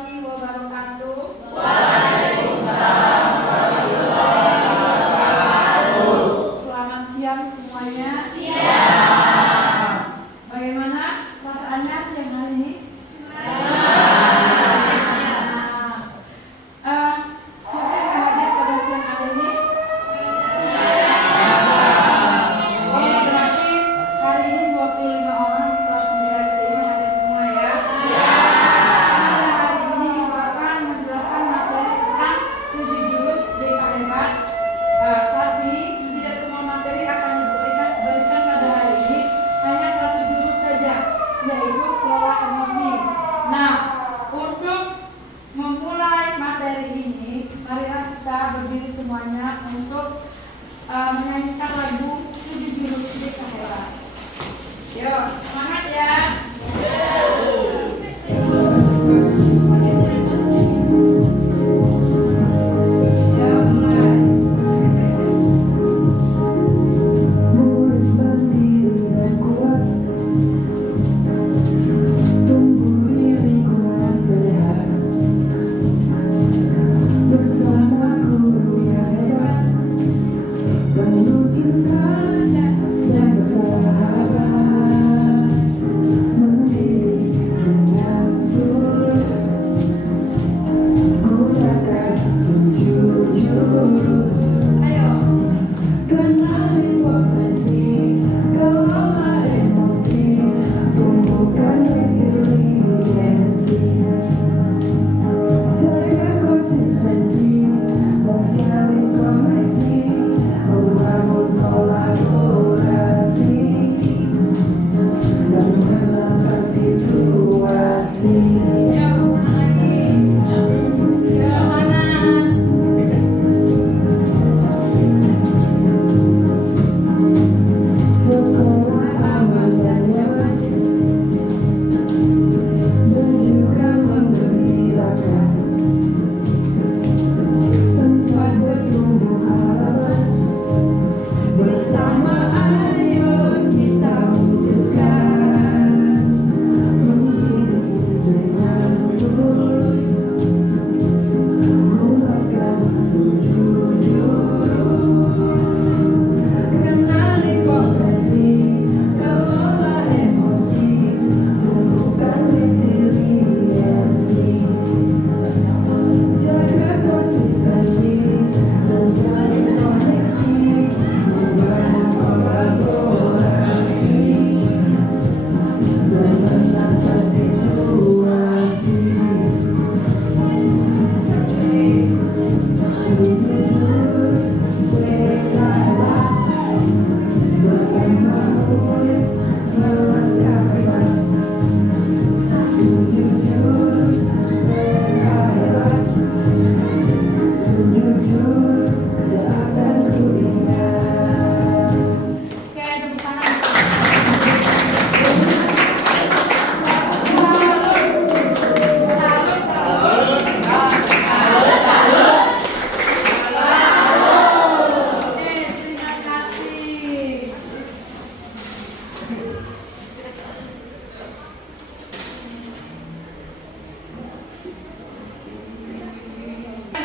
warahmatullahi wabarakatuh. Waalaikumsalam warahmatullahi wabarakatuh. Selamat siang semuanya. Siang. Bagaimana perasaannya siang hari ini? Siapa yang hadir pada siang hari ini? Oh, berarti hari ini 25 orang di kelas 9 C hadir semua ya? Hari ini kita akan menjelaskan materi tentang 7 jurus DKM. Tapi tidak semua materi akan diberikan pada hari ini, hanya 1 jurus saja, yaitu kelola emosi. Nah, untuk memulai materi ini, marilah kita berdiri semuanya untuk menyanyikan lagu 7 jurus DKM. Yuk, semangat ya.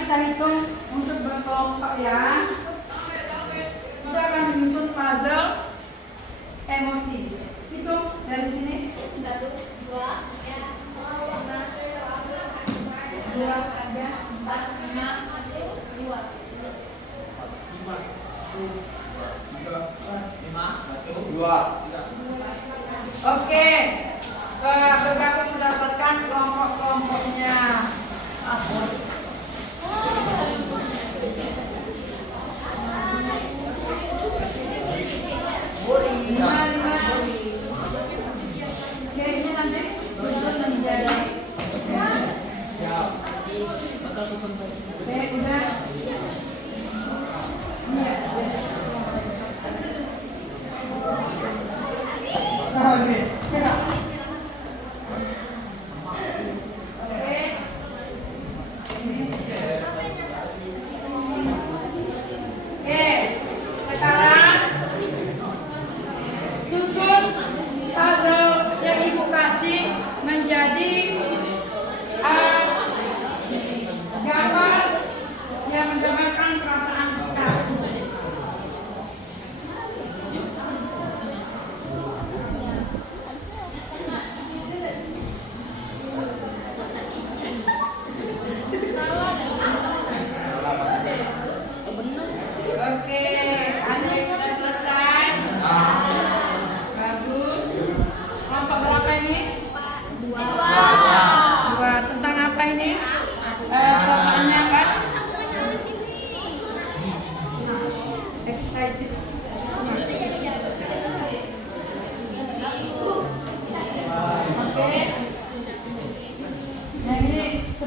Kita hitung untuk berkelompok ya. Kita akan menyusun puzzle emosi. Hitung dari sini. 1, 2, 3, 4, 2, 3, 4, 5, 2. Oke. Bergabung mendapatkan kelompok-kelompoknya. Ini nanti susun menjadi. Oke, udah. Iya. Sekarang susun puzzle yang Ibu kasih menjadi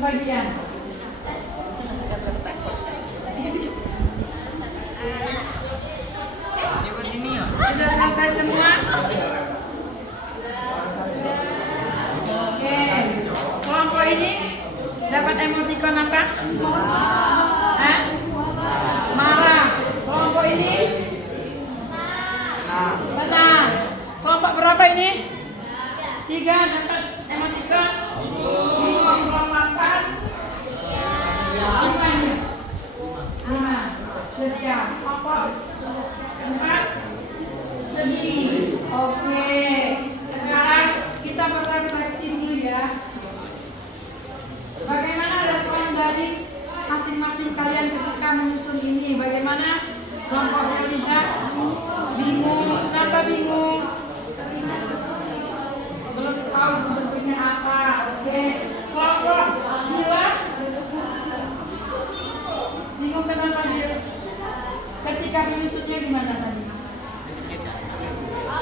sebagian. Sudah selesai semua? Oke. Kelompok ini dapat emotikon apa? Hah? Marah. Kelompok ini? Senang. Kelompok berapa ini? 3 dapat emotikon. Bingung. Kelompok 4? 5 nih. 5. Sedia. Kelompok 4? Sedih. Oke. Sekarang kita berefleksi dulu ya. Bagaimana respon dari masing-masing kalian ketika menyusun ini? Bagaimana? Kelompok Eliza bingung. Kenapa bingung? Belum tahu itu bentuknya apa. Oke. Kelompok Bila bingung kenapa dia? Ketika menyusunnya gimana tadi?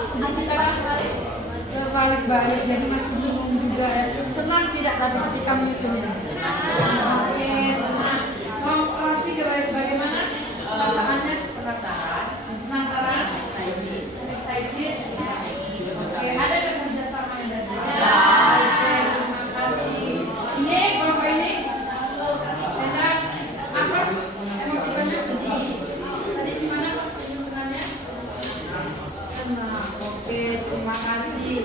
Sedikit apa? Terbalik-balik, jadi masih bingung juga ya. Senang tidak tadi ketika menyusunnya? Oke, senang. Kelompok Raffi bagaimana? Perasaannya? Penasaran? Excited? Oke, ada kerjasama yang dari? Oke, terima kasih. Ini kelompok ini? Enak? Apa? Emotikonnya sedih. Tadi gimana pas penyusunannya? Senang. Oke, terima kasih.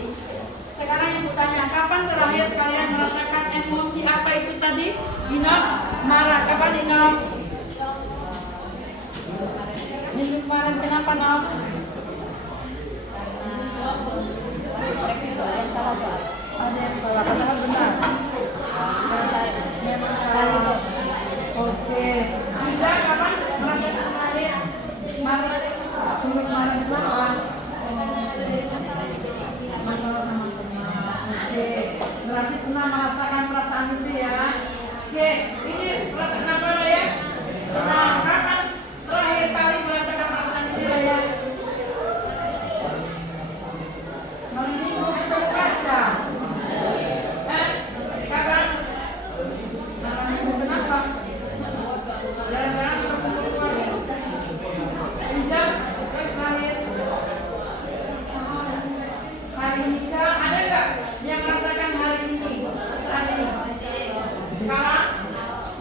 Sekarang yang bertanya, kapan terakhir kalian merasakan emosi apa itu tadi? Inom? Marah. Kapan Inom? Minggu kemarin. Kenapa Nom? Ada yang salah. Padahal benar. Memang salah. Oke. Bisa kapan merasakan terakhir? Marah. Minggu kemarin kenapa? Masalah sama teman. Oke, berarti pernah merasakan perasaan itu ya. Oke, ini perasaan apa ya? Senang. Kapan terakhir kali merasakan perasaan itu ya? Hari Minggu ketemu kaca. Kapan? Hari Minggu kenapa? Gara-gara berkumpul keluarga. Bisa terakhir hari ini kah? Ada nggak yang merasakan hari ini saat ini? Sekarang?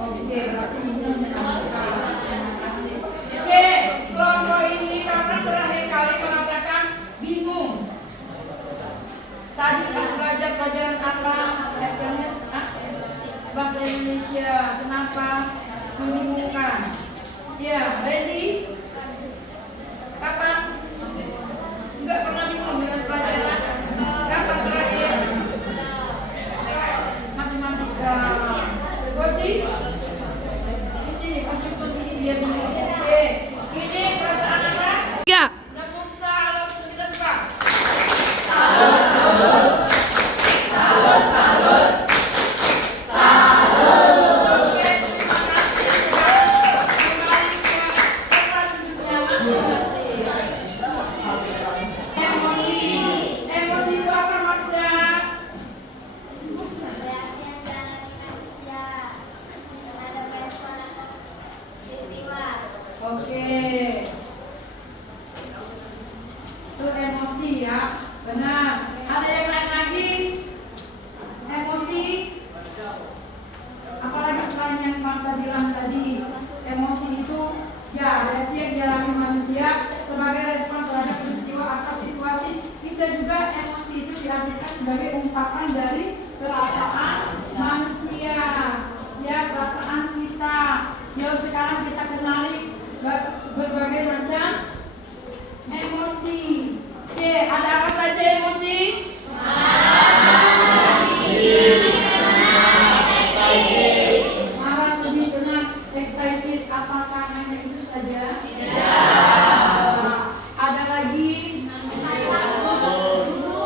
Oke, berarti ini menyenangkan. Terima kasih. Oke, kelompok ini kapan terakhir kali merasakan bingung? Tadi pas belajar pelajaran apa? Bahasa Indonesia. Kenapa membingungkan? Ya, ready? Kapan? Enggak pernah bingung dengan pelajaran. Kapan terakhir? Matematika. Gosi? Di sini pas nyusun ini dia bingung. Oke. Ini perasaan apa? Ya. Tepuk salut kita suka. Oke, terima kasih sudah kembali ke tempat duduknya masing-masing. Emosi itu apa maksudnya? Oke. Itu emosi ya. Benar. Ada yang lain lagi? Emosi. Apalagi selain yang Maksa bilang tadi, emosi itu ya reaksi yang dialami manusia sebagai respon terhadap peristiwa atau situasi. Bisa juga emosi itu diartikan sebagai ungkapan dari perasaan manusia, ya perasaan kita. Yuk sekarang kita kenali berbagai macam emosi. Oke, ada apa saja emosi? Marah, sedih, senang, excited. Apakah hanya itu saja? Tidak. Ada lagi?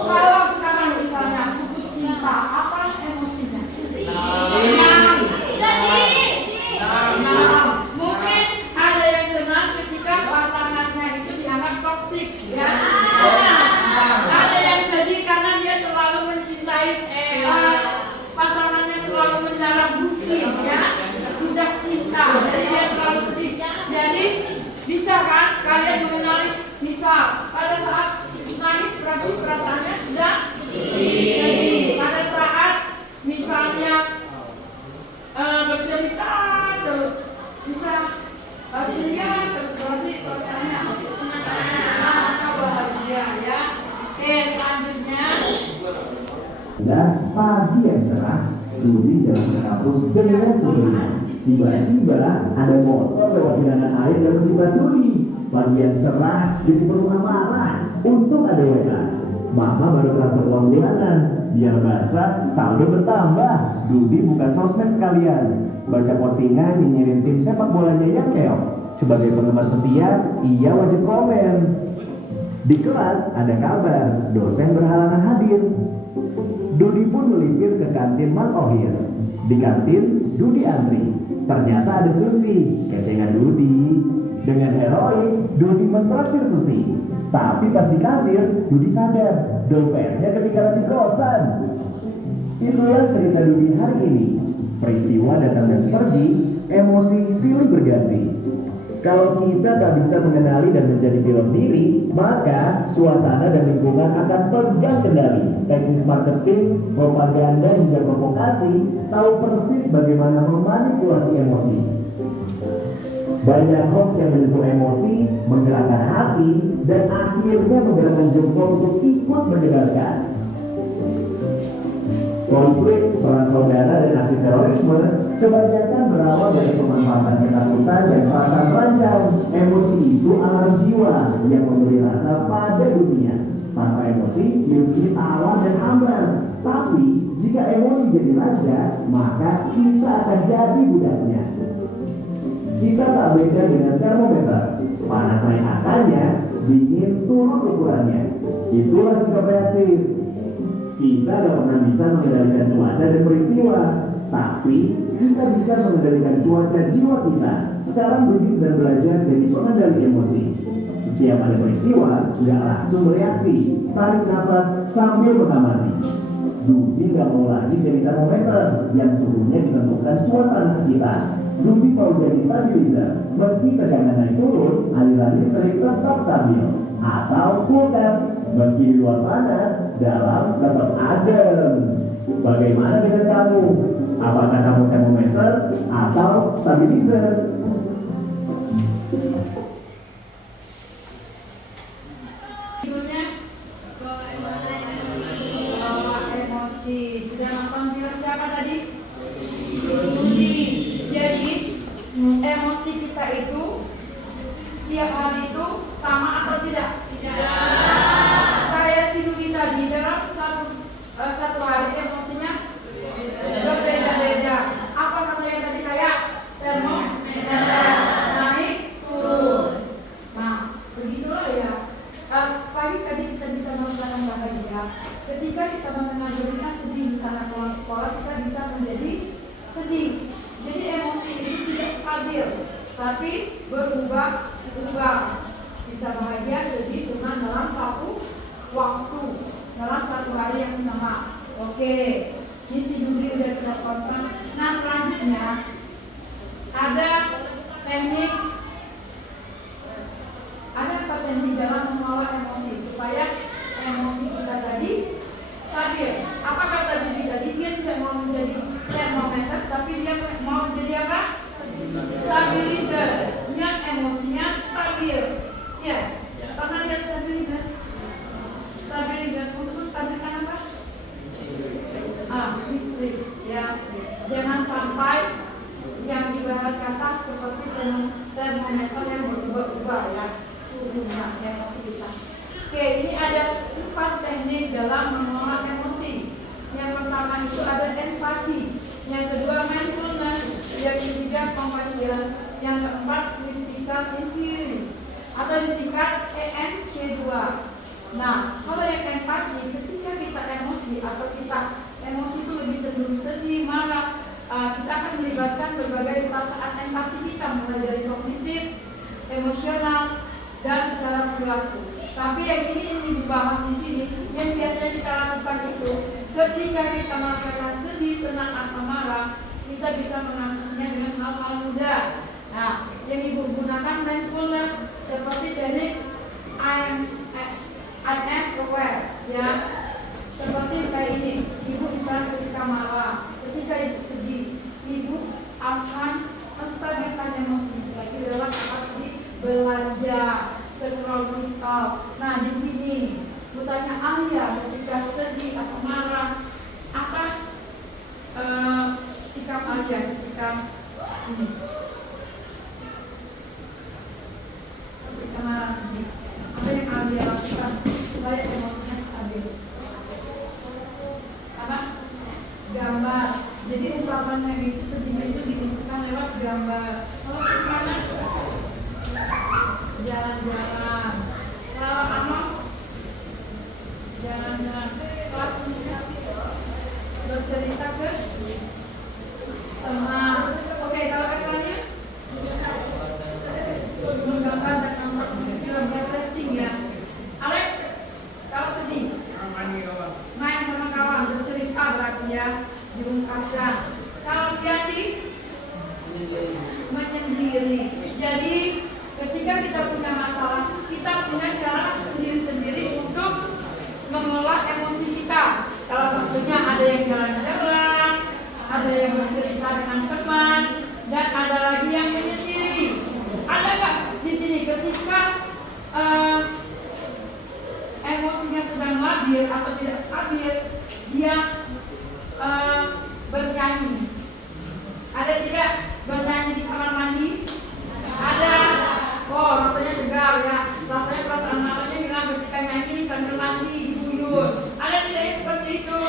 Kalau sekarang misalnya putus cinta, apa emosi cerita terus, bisa ceria terus, kalau sih perasaannya bahagia ya. Oke, selanjutnya. Dan pagi yang cerah, Rudi jalan ke kampus dengan sendirian. Tiba-tiba ada motor lewat genangan air dan musibah Rudi. Pagi yang cerah, jadi berusaha marah. Untung ada WA. Mama baru transfer uang bulanan. Biar basah, saldo bertambah. Rudi buka sosmed sekalian. Baca postingan nyinyirin tim sepak bolanya yang keok. Sebagai penggemar setia, ia wajib komen. Di kelas ada kabar, dosen berhalangan hadir. Dudi pun melipir ke kantin Mang Ohir. Di kantin, Dudi antri. Ternyata ada Susi, kecengan Dudi. Dengan heroik, Dudi mentraktir Susi. Tapi pas di kasir, Dudi sadar dompetnya ketinggalan di kosan. Itulah cerita Dudi hari ini. Peristiwa datang dan pergi, emosi silih berganti. Kalau kita tak bisa mengenali dan menjadi pilot diri, maka suasana dan lingkungan akan pegang kendali. Teknis marketing, propaganda hingga provokasi tahu persis bagaimana memanipulasi emosi. Banyak hoax yang menyentuh emosi, menggerakkan hati, dan akhirnya menggerakkan jempol untuk ikut mendengarkan. Konflik, perang saudara, dan aksi terorisme kebanyakan berawal dari pemanfaatan ketakutan dan perasaan terancam. Emosi itu alam jiwa yang memberi rasa pada dunia. Tanpa emosi, hidup alam dan hambar. Tapi, jika emosi jadi raja, maka kita akan jadi budaknya. Kita tak beda dengan termometer. Panas naik angkanya, dingin turun ukurannya. Itulah sikap reaktif. Kita tidak pernah bisa mengendalikan cuaca dan peristiwa, tapi kita bisa mengendalikan cuaca jiwa kita. Sekarang Budi sedang belajar jadi pengendali emosi. Setiap ada peristiwa, tidak langsung bereaksi. Tarik nafas sambil mengamati. Budi nggak mau lagi jadi termometer yang suhunya ditentukan suasana sekitar. Budi mau jadi stabilizer. Meski tekanan naik turun, aliran listrik tetap stabil. Atau kulkas. Meski di luar panas, dalam tetap adem. Bagaimana dengan kamu? Apakah kamu termometer atau stabilizer? Judulnya Bawa Emosi. Sudah nonton film siapa tadi? Rudi. Jadi emosi kita itu tiap hari itu sama atau tidak? Kayak si Rudi tadi dalam satu hari emosinya berbeda-beda. Apa namanya tadi, kayak termometer naik turun. Nah, begitulah ya. Pagi tadi kita bisa merasakan bahagia. Ketika kita mendengar berita sedih di sana sekolah, kita bisa menjadi sedih. Jadi emosi itu tidak stabil, tapi berubah-ubah. Bisa bahagia, sedih, senang dalam satu waktu, dalam satu hari yang sama. Oke, ini si Dudi udah kita tonton. Nah, selanjutnya ada teknik dalam mengelola emosi supaya emosi kita tadi stabil. Apa kata Dudi tadi? Dia tidak mau menjadi termometer, tapi dia mau menjadi apa? Stabilizer yang emosinya stabil. Ya, pernah lihat stabilizer? Stabilizer untuk menstabilkan apa? Listrik. Ya, jangan sampai yang ibarat kata seperti termometer yang berubah-ubah ya suhunya emosi kita. Oke, ini ada 4 teknik dalam mengelola emosi. Yang pertama itu ada empati, yang kedua mindfulness, yang ketiga compassion, yang keempat critical thinking atau disingkat EMC2. Nah, kalau yang empati, ketika kita emosi atau kita emosi itu lebih cenderung sedih, marah, kita akan melibatkan berbagai perasaan empati kita, mulai dari kognitif, emosional, dan secara perilaku. Tapi yang ini dibahas di sini, yang biasanya kita lakukan itu, ketika kita merasakan sedih, senang, atau marah, kita bisa mengatasinya dengan hal-hal mudah. Nah, yang ibu gunakan mindfulness seperti teknik I am aware, ya. Seperti kayak ini, ibu bisa ketika marah, ketika ibu sedih, ibu ini. Ketika marah sedih, apa yang harus dia lakukan supaya emosinya stabil? Apa? Gambar. Jadi ungkapan itu sedihnya itu diungkapkan lewat gambar. Kalau gimana? Jalan-jalan. Kalau Amos jalan-jalan. Kelas bercerita ke teman. Oke, kalau Ekranius menggambar dan nampak film refreshing ya. Alek, kalau sedih main sama kawan, bercerita berarti ya, diungkapkan. Kalau Piandi menyendiri. Jadi ketika kita punya masalah, kita punya cara sendiri-sendiri untuk mengelola emosi kita. Salah satunya ada yang jalan-jalan, ada yang bercerita dengan teman, dan ada lagi yang menyendiri. Ada nggak di sini ketika emosinya sedang labil atau tidak stabil, dia bernyanyi? Ada tidak bernyanyi di kamar mandi? Ada. Oh, rasanya segar ya. Rasanya perasaan matanya hilang ketika nyanyi sambil mandi diguyur. Ada tidak yang seperti itu?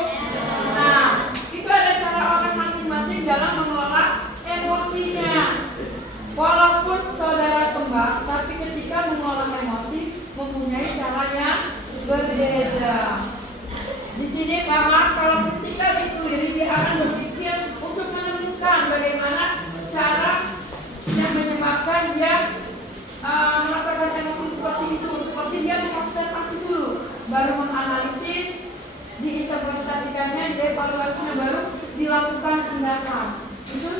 Nah, itu ada cara orang masing-masing dalam mengelola emosinya. Walaupun saudara kembar, tapi ketika mengelola emosi mempunyai cara yang berbeda. Di sini bahwa kalau ketika ditulis dia akan berpikir untuk menemukan bagaimana cara yang menyebabkan dia merasakan emosi seperti itu. Seperti dia mengobservasi dulu, baru menganalisis, diinterpretasikannya, dievaluasinya, baru dilakukan tindakan. Itu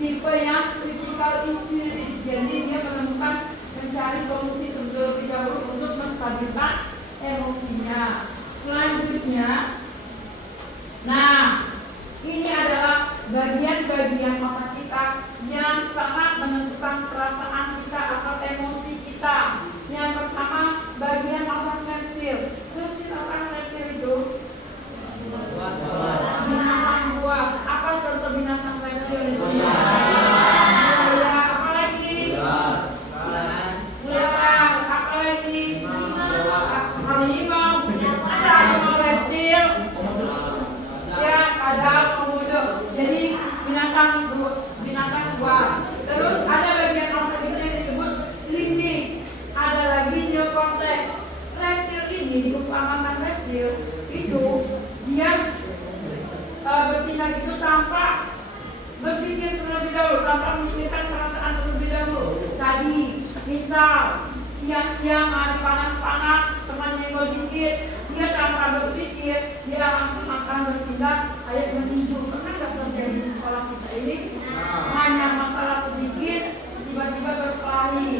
tipe yang critical intelligence. Jadi dia menemukan, mencari solusi terlebih dahulu untuk menstabilkan emosinya. Selanjutnya, nah ini adalah bagian-bagian otak kita yang sangat menentukan perasaan kita atau emosi kita. Yang pertama, bagian otak reptil. Reptil apa reptil itu? Binatang buas. Apa contoh binatang reptil di sini? Buaya. Apa lagi? Ular. Apa lagi? Harimau. Masa harimau reptil? Ya, kadal, komodo. Jadi binatang buas. Terus ada bagian otak itu yang disebut limbik. Ada lagi neokortex. Reptil ini diumpamakan reptil itu dia bertindak itu tanpa berpikir terlebih dahulu, tanpa memikirkan perasaan terlebih dahulu. Tadi misal siang-siang hari panas-panas teman nyenggol dikit, dia tanpa berpikir dia langsung akan bertindak kayak meninju. Pernah nggak terjadi di sekolah kita ini? Hanya masalah sedikit tiba-tiba berkelahi.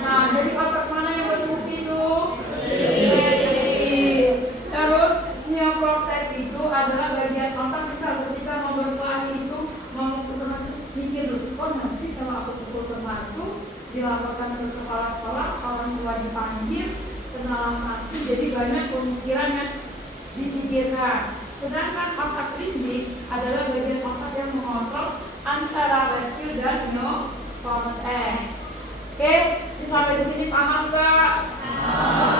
Nah, jadi otak mana yang berfungsi itu? Terus neokortex itu adalah bagian otak misal ketika mau berkelahi itu mau pukul teman itu mikir dulu, oh nanti kalau aku pukul temanku dilaporkan ke kepala sekolah, orang tua dipanggil, kenalan saksi, jadi banyak pemikiran yang dipikirkan. Sedangkan otak limbik adalah bagian otak yang mengontrol antara reptil dan neokortex. Oke, sampai di sini paham nggak?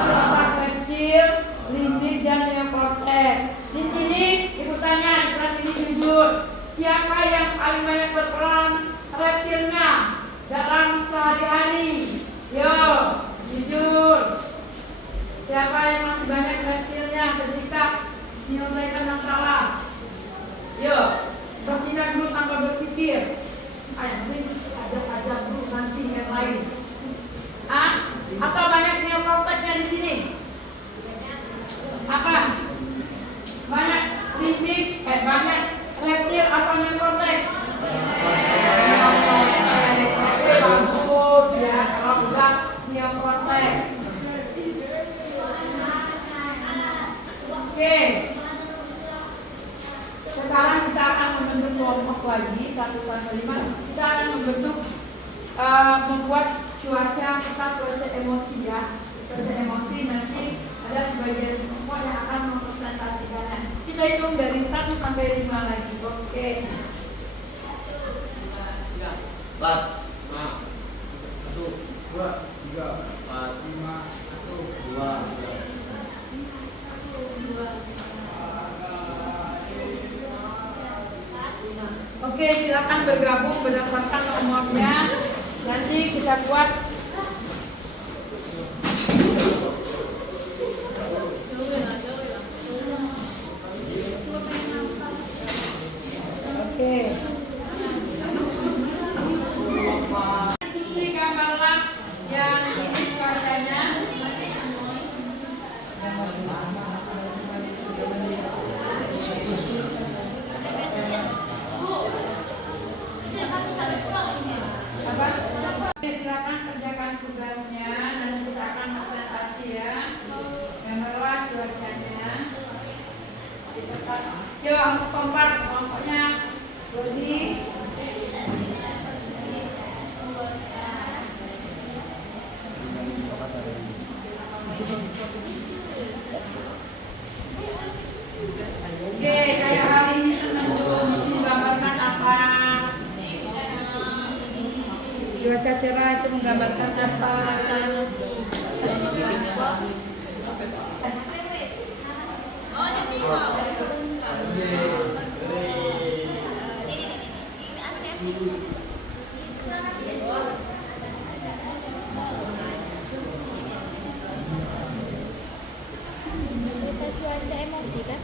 Otak reptil, limbik dan neokortex. Di sini ibu tanya, di kelas ini jujur, siapa yang paling banyak berperan reptilnya dalam sehari-hari? Yo, jujur. Siapa yang masih banyak reptilnya ketika menyelesaikan masalah? Yo, bertindak dulu tanpa berpikir. Ayo, ajak dulu nanti yang lain. Atau banyak neokorteksnya di sini? Apa? Banyak limbik, banyak reptil atau neokorteks? Bagus ya, kalau enggak neokorteks. Oke. Sekarang kita akan membentuk kelompok lagi 1-5. Kita akan membentuk membuat cuaca emosi ya. Cuaca emosi nanti ada sebagian kelompok yang akan mempresentasikannya. Kita hitung dari 1 sampai 5 lagi. Oke. 4, 5, 1, 2, 3, 4, 5, 1, 2, 3. Oke, silakan bergabung berdasarkan nomornya. Nanti kita buat. Oke. Ini gambarlah yang ini cuacanya. Silakan kerjakan tugasnya, nanti kita akan presentasi ya. Gambarlah cuacanya. Yuk harus kompak kelompoknya. Rozi. Oke, kayak hari ini tentu menggambarkan apa? Cuaca cerah itu menggambarkan apa? Cuaca emosi kan?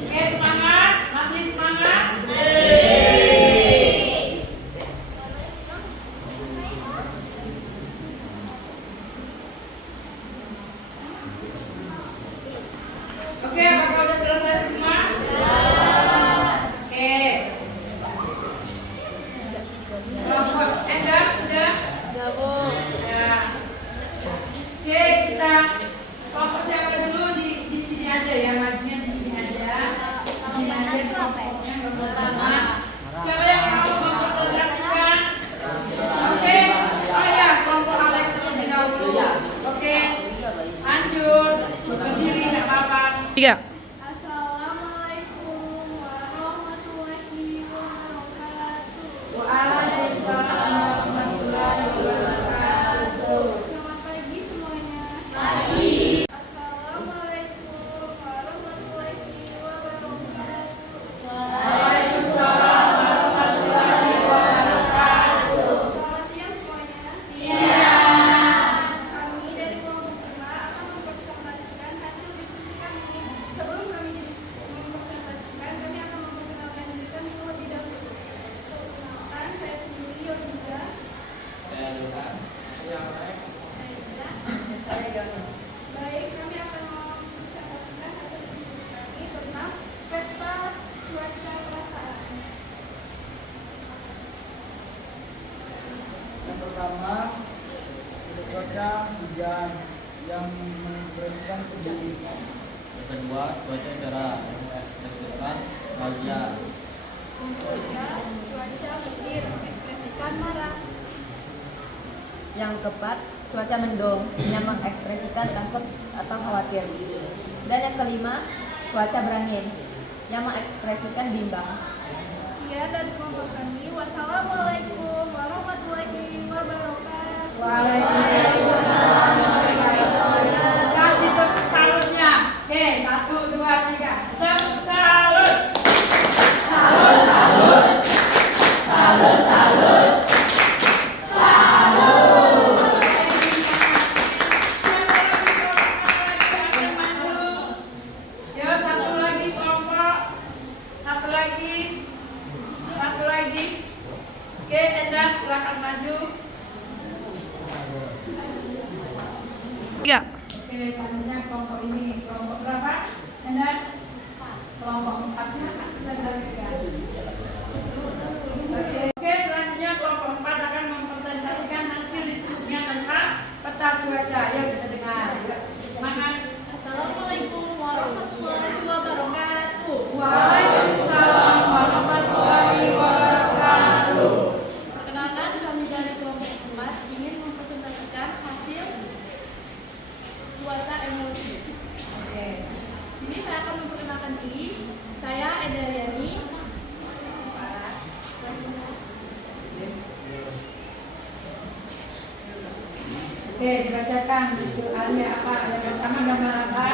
Oke, semangat, masih semangat. Oke, apakah udah selesai semua? Oke. Kelompok Endar sudah? Ya. Oke, kita kelompok siapa dulu di sini aja ya, majunya di sini aja. Di sini aja di kelompoknya nggak usah lama. Siapa yang mau mempresentasikan? Oke. Oh ya, kelompok Alex terlebih dahulu. Oke. Lanjut. Berdiri nggak apa-apa. 3. Assalamualaikum warahmatullahi wabarakatuh. Waalaikumsalam warahmatullahi wabarakatuh. Selamat pagi semuanya. Assalamualaikum warahmatullahi wabarakatuh. Waalaikumsalam warahmatullahi wabarakatuh. Selamat siang semuanya. Siang. Kami dari kelompok 5 akan mempresentasikan hasil diskusi kami. Sebelum kami mempresentasikan, kami akan memperkenalkan diri kami terlebih dahulu. Perkenalkan, saya sendiri Yoniza. Saya Lukas. Baik, kami akan mempresentasikan hasil diskusi kami tentang peta cuaca perasaan. Yang pertama, ada cuaca hujan yang mengekspresikan sedih. Yang kedua, cuaca cerah yang mengekspresikan bahagia. Yang ketiga, cuaca mesir mengekspresikan marah. Yang keempat, cuaca mendung yang mengekspresikan takut atau khawatir. Dan yang kelima, cuaca berangin yang mengekspresikan bimbang. Sekian dari kelompok kami. Wassalamualaikum warahmatullahi wabarakatuh. Waalaikumsalam warahmatullahi wabarakatuh. Kasih tepuk salutnya. Oke, 1, 2, 3. Tepuk salut. Salut, salut. Salut, salut. Ya, satu lagi kelompok. Satu lagi. Satu lagi. Oke, Endar silakan maju. ini saya akan memperkenalkan diri. Saya Eda Riani. Oke, dibacakan itu alnya apa? Yang pertama gambar apa?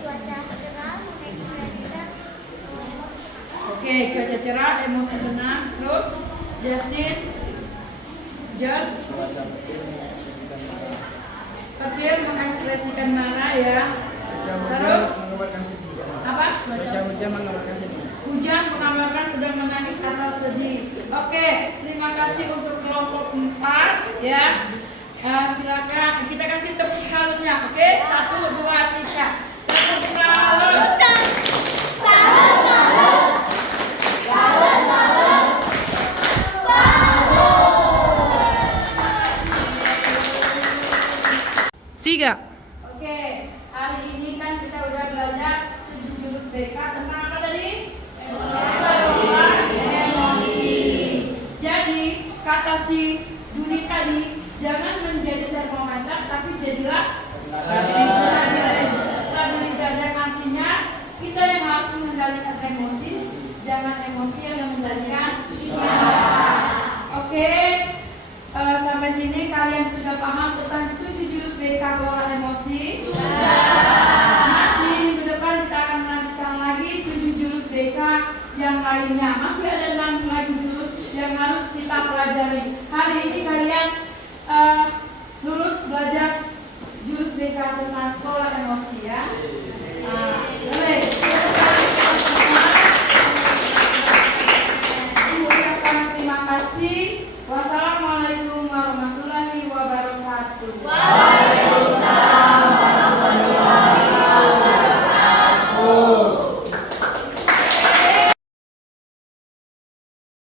Cuaca cerah mengekspresikan emosi senang. Oke, cuaca cerah, emosi senang. Terus, Justin, Josh, Cuaca petir mengekspresikan marah. petir mengekspresikan marah ya. Cuaca Terus, hujan mengabarkan sedih. apa? Cuaca hujan mengabarkan sedih. Hujan mengabarkan sedang menangis atau sedih. Oke, terima kasih untuk kelompok 4 ya. Silakan kita kasih tepuk salutnya. Oke, 1, 2, 3. Tepuk salut. Tiga. Oke, hari ini kan kita udah belajar 7 jurus BK tentang apa tadi? Emosi. Jadi kata si Juli tadi, jangan menjadi termometer, tapi jadilah stabilizer. Yang artinya kita yang harus mengendalikan emosi, jangan emosi yang mengendalikan kita. Oke. Sampai sini kalian sudah paham tentang 7 jurus BK pola emosi? Nanti minggu depan kita akan melanjutkan lagi 7 jurus BK yang lainnya. Masih ada 6 lagi jurus yang harus kita pelajari. Hari ini kalian